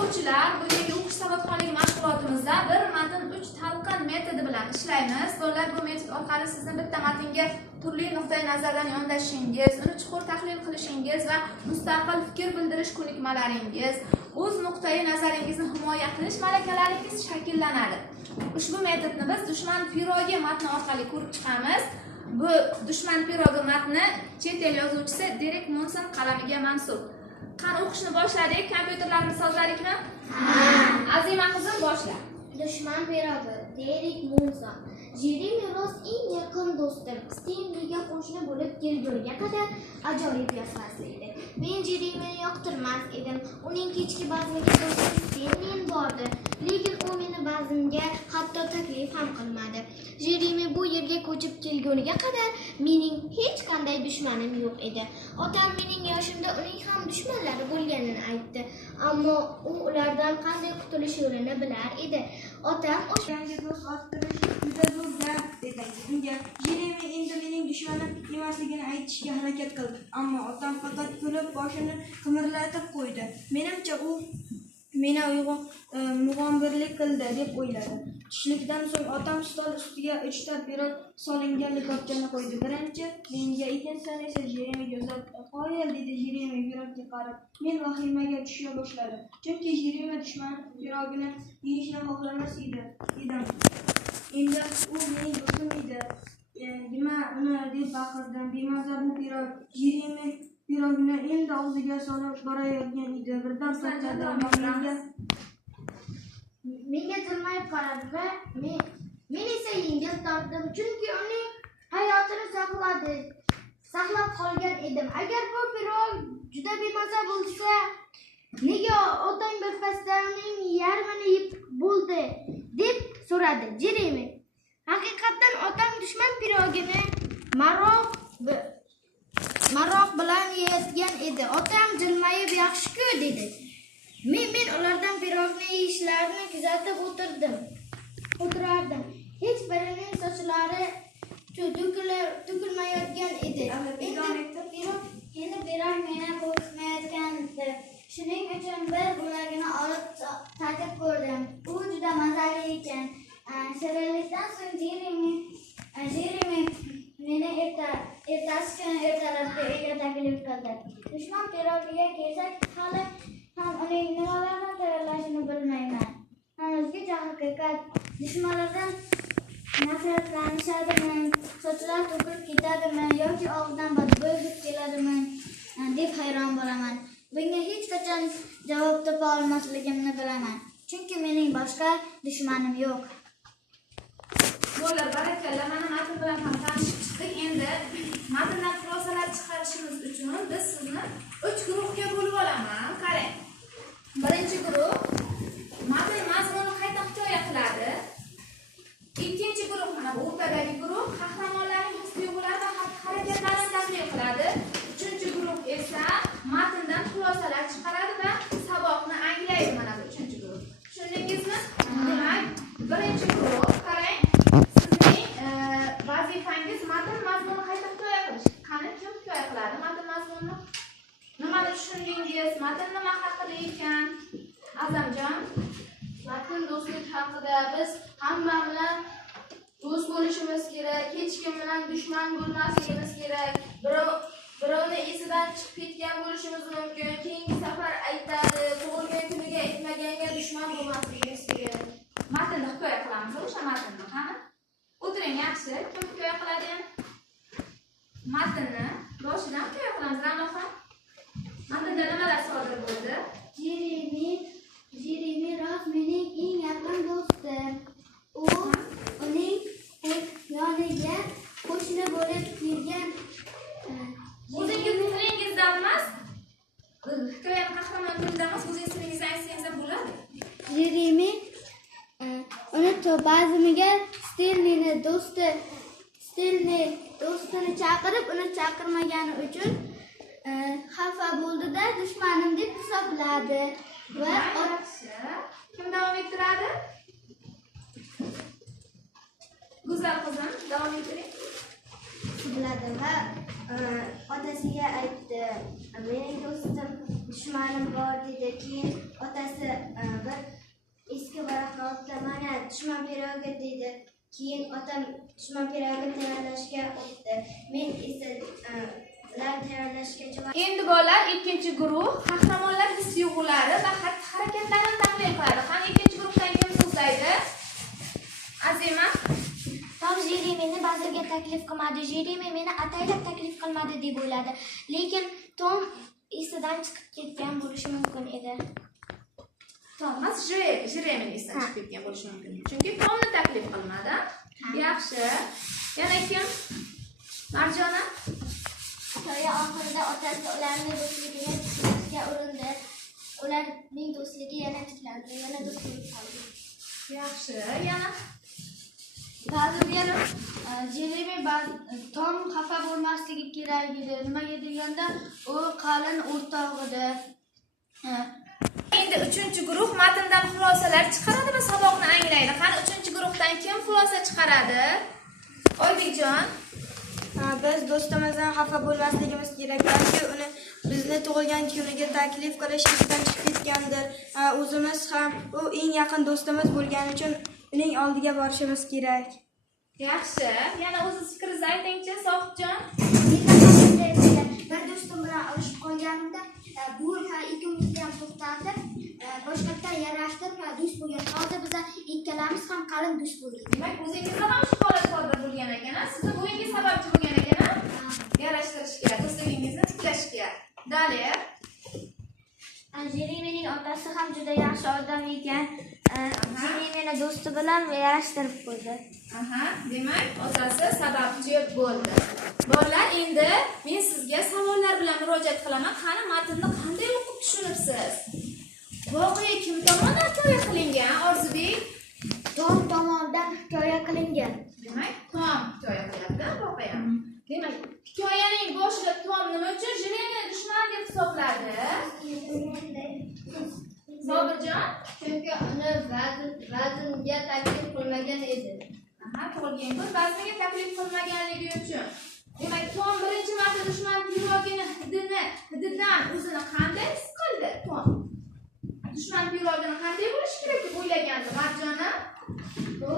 o'quvchilar, bugungi o'qish savodxonligi mashg'ulotimizda bir matn 3 talqin metodi bilan ishlaymiz. Bolalar, bu metod orqali sizni bitta matnga turli nuqtai nazardan yondashishingiz, uni chuqur tahlil qilishingiz va mustaqil fikr bildirish ko'nikmalaringiz, o'z nuqtai nazaringizni himoya qilish malakalaringiz shakllanadi. Ushbu metodni biz Dushman pirogi matni orqali ko'rib chiqamiz. Bu Dushman pirogi matni chet el yozuvchisi Derek Monson qalamiga mansub. Qani o'qishni boshladik, kompyuterlarni sozlarikmi? Azima qizim boshla. Dushman pirogi, Derek Monson. Jeremi Ross eng yaqin do'stim. Stenliga qo'shni bo'lib kelguniga qadar ajoyib yasasi edi. Men Jeremini yoqtirmas edim. Uning kechki bazmiga do'stim Stenlin bordi, lekin u meni bazmga hatto taklif ham qilmadi. Jeremi bu yerga ko'chib kelguniga qadar mening hech qanday dushmanim yo'q edi. Otam mening yoshimda uning ham dushmanlari bo'lganini aytdi, ammo u ulardan qanday qutulish yo'lini bilar edi. Otam o'shanga do'st orttirish juda zo'r gap dedi. Unga Jeremi endi mening dushmanim emasligini aytishga harakat qildi, ammo otam faqat kulib boshini qimirlatib qo'ydi. Menimcha u meni mug'ombirlik qildi deb o'yladi. Tushlikdan so'ng otam stol ustiga 3 ta pirog solingan likopchani qo'ydi. Birinchi menga, ikkinchisi esa Jeremiga uzatdi. "Qo'yil", dedi Jeremi pirogga qarab. Men vahimaga tusha boshladim, chunki Jeremi dushman pirogini yeyishni xohlamas edim. Endi u mening do'stim edi. Nima uni deb baqirdim. Bemaza bu pirog Jeremi pirogni endi og'ziga solib borayotgan edi. Birdan to'xtadi. Menga jilmayib qaradi va men esa yengil tortdim, chunki uning hayotini saqlab qolgan edim. Agar bu pirog juda bemaza bo'lsa, nega otang birpasda uning yarmini yeb bo'ldi deb so'radi Jeremi. Haqiqatan otam dushman pirogini maroq bilan yeyotgan edi. Otam jilmayib, "Yaxshi-ku", dedi. Men ulardan pirogni yeyishlarini kuzatib o'tirardim. Hech birining sochlari to'kilmayotgan edi. Endi pirog meni qo'rqitmayotgandi. Shuning uchun bir bo'lagini olib tatib ko'rdim. U juda mazali ekan. Shirinlikdan so'ng Jeremi meni ertasi kuni ertalabda uyga taklif qildi. Dushman pirogiga kelsak, hali ham uning nimalarni tayyorlashini bilmayman. Hanuzgacha haqiqat. Dushmanlardan nafratlanishadimi, sochlar to'kilib ketadimi yoki og'zidan badbo hid keladimi deb hayron bo'laman. Bunga hech qachon javob topa olmasligimni bilaman, chunki mening boshqa dushmanim yo'q. Bolalar, barakalla, mana matn bilan ham tanishib chiqdik. Endi matndan xulosalar chiqarishimiz uchun biz sizni 3 guruhga bo'lib olaman. Qarang. Birinchi guruh matn mazmuni qayta hikoya qiladi. Ikkinchi guruh, mana bu o'rtadagi guruh, qahramonlarning his-tuyg'ulari va harakatlarini tahlil qiladi. Uchinchi guruh esa matndan xulosalar chiqaradi va saboqni anglaydi. Mana bu uchinchi guruh. Tushundingizmi? Demak, birinchi guruh, qarang, sizning vazifangiz matn mazmuni qayta hikoya qilish. Qani, kim hikoya qiladi matn mazmunini? Nimani tushundingiz? Matn nima haqida ekan? Azamjon, matn do'stlik haqida. Biz hamma bilan do'st bo'lishimiz kerak, hech kim bilan dushman bo'lmasligimiz kerak. Birovni esidan chiqib ketgan bo'lishimiz mumkin. Keyingi safar aytadi, tug'ilgan kuniga aytmaganga dushman bo'lmasligimiz kerak. Matnni hikoya qilamiz, o'sha matnni. Qani? O'tiring, yaxshi. Kim hikoya qiladi? Matnni boshidan hikoya qilamiz, Ramoxon. Matnda nimalar sodir bo'ldi? Jeremi Ross mening eng yaqin do'stim. U uning yoniga qo'shni bo'lib kelgan. O'zingiz tilingizdan emas, hikoyani qahramon tilidan emas, o'zingiz ismingizni aytsangiz ham bo'ladi. Jeremi uni bazmiga Stenlini do'stini chaqirib, uni chaqirmagani uchun xafa bo'ldi-da, dushmanim deb hisobladi va kim davom ettiradi? Go'zal qizim, davom ettiring. biladi va otasiga aytdi. Mening do'stim dushmanim bor dedi. Keyin otasi dushman pirog'i dedi. Keyin otam dushman pirog'i tayyorlashga o'tdi. Men esa ular tayyorlashga javob. Endi bolalar ikkinchi guruh qahramonlar his-tuyg'ulari va xatti-harakatlarini tahlil qiladi. Qani ikkinchi guruhdan kim so'zlaydi? Azima. Tom Jeremini bazirga taklif qilmadi. Jeremi meni ataylab taklif qilmadi deb o'yladi. Lekin Tom esidan chiqib ketgan bo'lishi mumkin edi. Tomas Jeremini esdan chiqib ketgan bo'lishi mumkin. Chunki Tomni taklif qilmadi. Yaxshi. Yana kim? Marjona. Hikoya oxirida otasi ularning do'stligini tiklashga urindi. Ularning do'stligi yana tiklandi, yana do'st bo'lib qoldi. Yaxshi. Yana Ba'zida Jeremi Tom xafa bo'lmasligi kerak edi. Nimaga deganda u qalin o'rtoq edi. endi uchinchi guruh matndan xulosalar chiqaradi va saboqni anglaydi. Qani uchinchi guruhdan kim xulosa chiqaradi? Oybekjon. Biz do'stimizdan xafa bo'lmasligimiz kerak. Balki uni bizni tug'ilgan kuniga taklif qilish ishdan chiqib ketgandir. O'zimiz ham u eng yaqin do'stimiz bo'lgani uchun uning oldiga borishimiz kerak. Yaxshi. Yana o'zingiz fikringizni aytingchi, Sohibjon. Bir do'stim bilan urushib qolganimda bu ikkimizni ham to'xtatib, boshqatdan yarashtirib do'st bo'lgan. Hozir biz ikkalamiz ham qalin do'st bo'ldik. Demak, o'zingizda ham shu holat sodir bo'lgan ekan, sizni bo'yinga sababchi bo'lgan ekan, yarashtirishga, do'stligingizni tiklashga. Dalya. Jeremining otasi ham juda yaxshi odam ekan. Jeremini do'sti bilan yarashtirib qo'ydi. Demak, otasi sababchi bo'ldi. Bolalar, endi men sizga savollar bilan murojaat qilaman. Qani matnni qanday o'qib tushunibsiz? Voqea kim tomonidan hikoya qilingan, Orzubek? Tom tomonidan hikoya qilingan. Demak, Tom hikoya qilyapti voqea. Demak, hikoyaning boshida Tom nima uchun Jeremini dushman deb hisobladi? Sobirjon? Chunki uni vaznga taklif qilmagan edi. Tug'ilgan kun vazniga taklif qilmaganligi uchun. Demak, Tom birinchi marta dushman pirogini hididan o'zini qanday his qildi? Tom dushman pirogini qanday bo'lishi kerak deb o'ylagandi Marjona? Bu